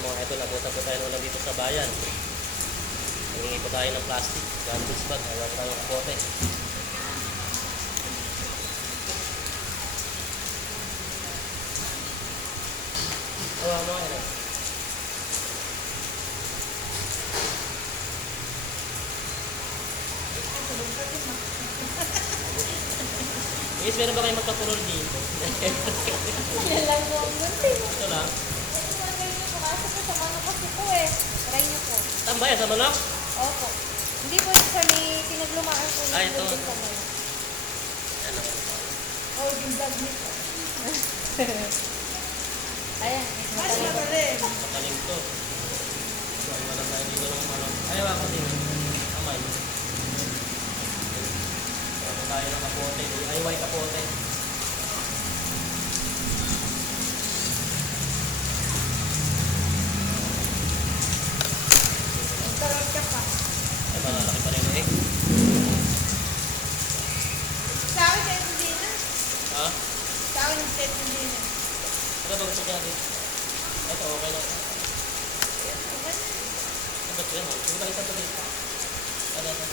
mga idol, nabutan po tayo ng ulan dito sa bayan. Nangingi po tayo ng plastic, garbage bag, ayaw tayo kapote. Mga idol. Yes, meron ba kayo magpapurol dito? Yan lang po ang gunting. Ito lang. Ito po ang ganyan po. Kaso po sa manok kasi po eh. Try nyo po. Tambay, sa manok? Opo. Hindi po sa may pinaglumaan po. Ah, ito. Gunting sa manok. Yan lang. Oh, yung bag nito. Ayan. Mas magaling. Mataling to. So, wala tayo dito ng manok. Ayaw ako din. Kamay. Wala tayo ng kapote. Ayaw kapote. Magkaroon ka pa. Ay, malalaki pa rin eh. Sa akin, kahit hindi na. Ha? Sa akin, kahit hindi na. Ano ba gusto natin? Ito, okay na. Ano ba ito yan? Sige ba isa pa dito? Ano ito?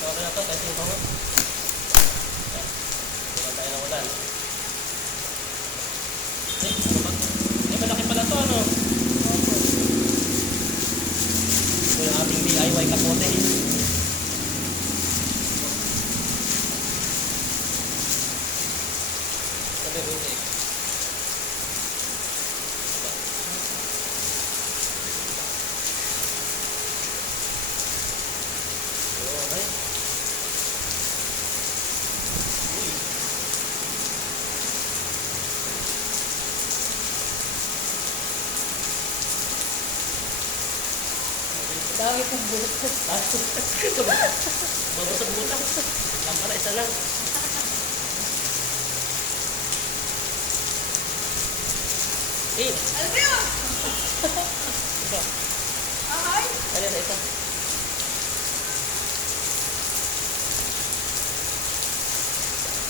Okay na to, kahit yung pahon. Yan. Hindi lang tayo ng ulan. Eh, ano ba? Eh, malaki pala to, ano? Ito yung ating DIY kapote. Sabi, buti. Diba? Okay. Uy. Dami pong butas. Babasag butas. Lang pala, isa lang. Eh, Alam mo yun? iba. Ahay? Ano na isa?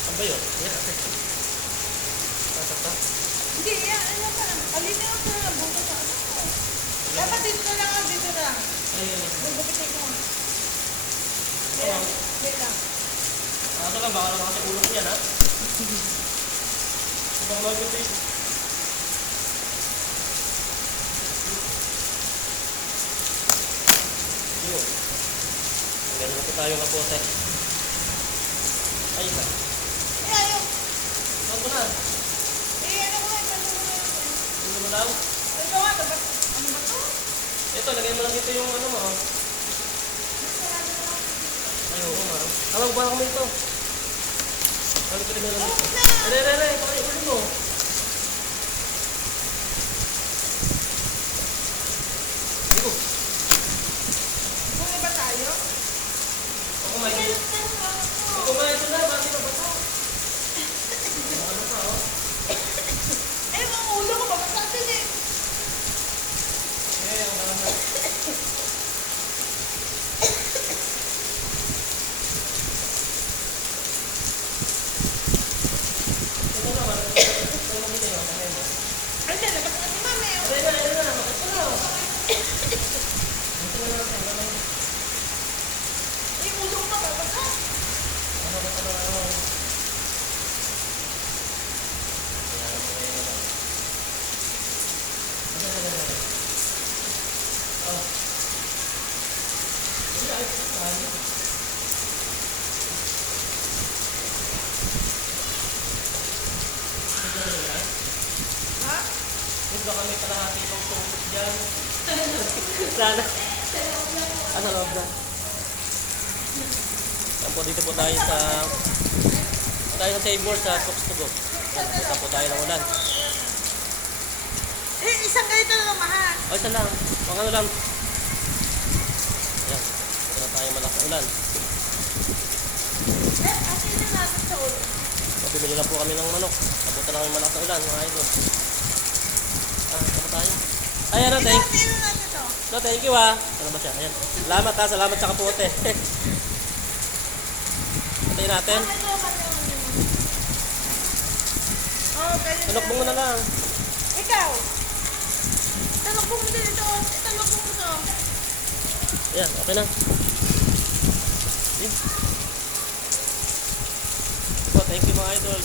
Ano ba yun? Yan. Tatak. Hindi, yan. Ano pa? Alinin ko na lang. Bukas sa ano. Dapat dito na lang. Dito na lang. Ayun. Bubukitin ko. Ito. Wait lang. Ano lang, baka naman kasi ulo ko yan, ha? Baka mag-ito yun. Yun. Ganun na po tayo kapote. Ay, isa. Eh, ayaw. Saan ko na? Eh, ano ko nga. Ano ko nga. Ulo mo lang? Ano nga? Ano ba to? Ito, lagay mo lang dito yung ano mo. Oh. Ay, oo, ma. Tawag ba ako mo ito? Ano ko rin lang dito? Ay, baka yung ulo mo. Dito. Muna ba tayo? Ako may dito. Ito nga, ito na. Bakit na ba ito? Ano pa, oh? Eh, ang ulo ko. Babasatin eh. Eh, ang malamang. Ito na, malamang. Ito na dito yung kamay mo. Ay, dyan. Labas na si mami. Ito na, ito na. Ito na. Ito na lang sa kamay mo. Eh, ulo ko pa. Babasa. Ano ba ito na ano? Ayan, okay. Ano. Oh. Hindi, ay, ano? Ha? Huwag ba kami kalahati ng tungkot dyan? Sana. Sa loob na. Yan po, dito po tayo sa table sa Tukstugo. Punta po tayo ng ulan. Eh, isang ganito na lang, mahal. O, isa lang. O, ano lang. Ayan. Punta na tayo malakas na ulan. Eh, asin na natin sa ulo. So, bibili lang po kami ng manok. Napunta lang kami malakas na ulan, mga idol. Saan pa tayo? Ay, ano, thank Asin na natin to. No, thank you, ha. Ano ba siya? Ayan. Salamat, ha. Salamat sa kapote. Patayin natin. Ano naman yun? Oo, ganyan. Talokbong mo na lang. Ikaw. Talokbong mo din ito. Talokbong mo to. Ayan, okay na. Yun. So, thank you mga idol.